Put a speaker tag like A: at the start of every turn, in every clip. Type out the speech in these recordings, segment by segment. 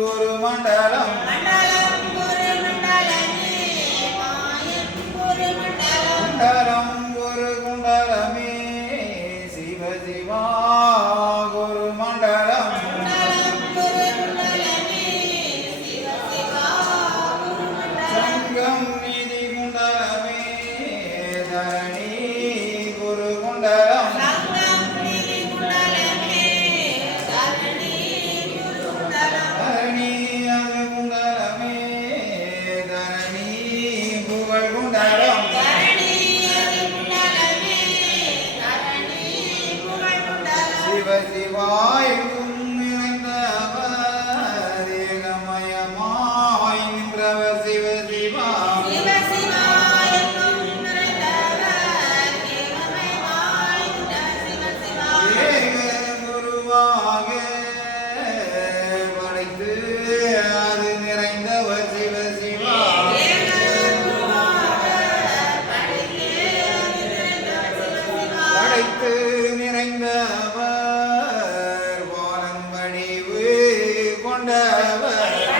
A: குரு
B: மண்டலம்
A: Amen.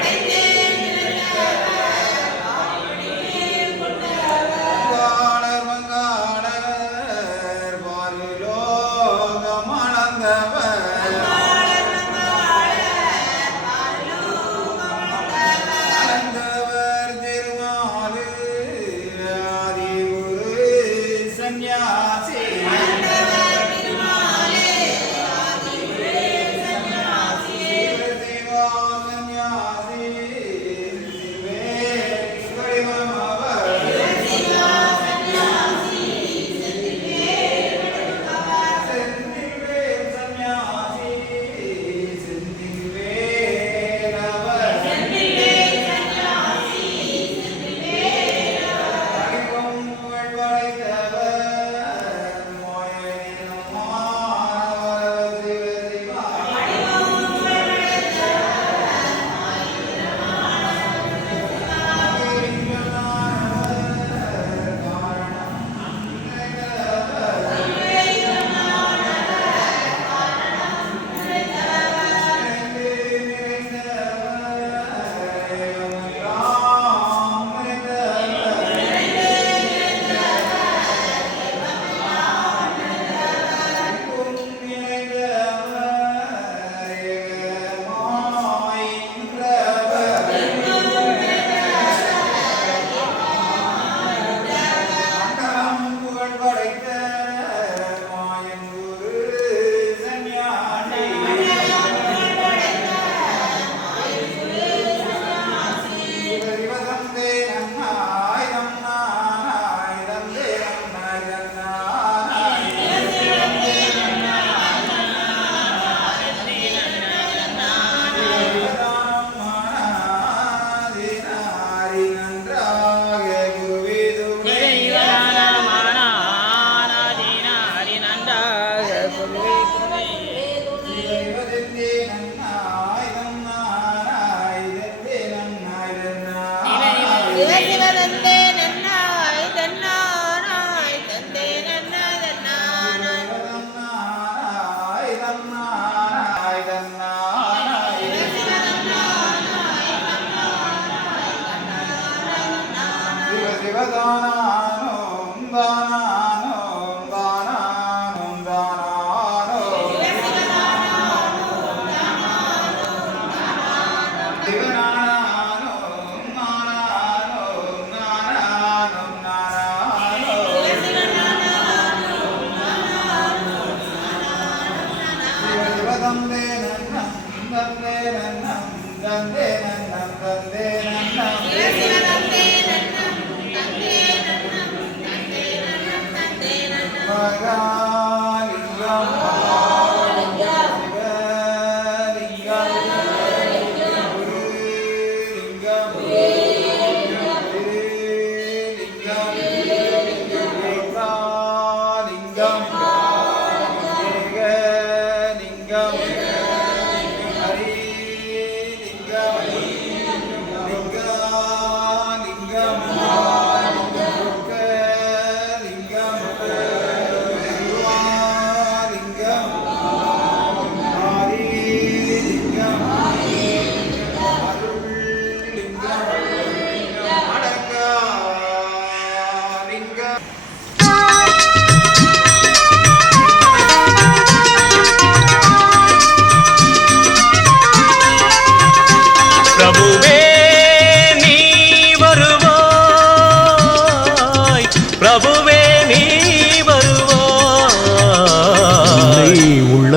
A: తందే నన్నం తందే నన్నం
B: తందే నన్నం devagar.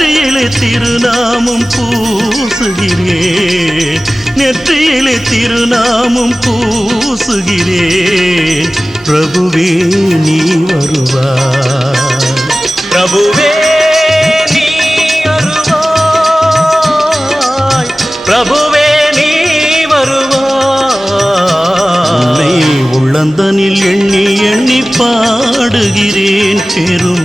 C: நெற்றியிலே திருநாமம் பூசுகிறேன் நெற்றியிலே திருநாமம் பூசுகிறேன் பிரபுவே நீ வருவாய்.
D: பிரபுவே நீ வருவாய். பிரபுவே நீ வருவாய்.
C: உன்னை உள்ளந்தனில் எண்ணி எண்ணி பாடுகிறேன் பெரும்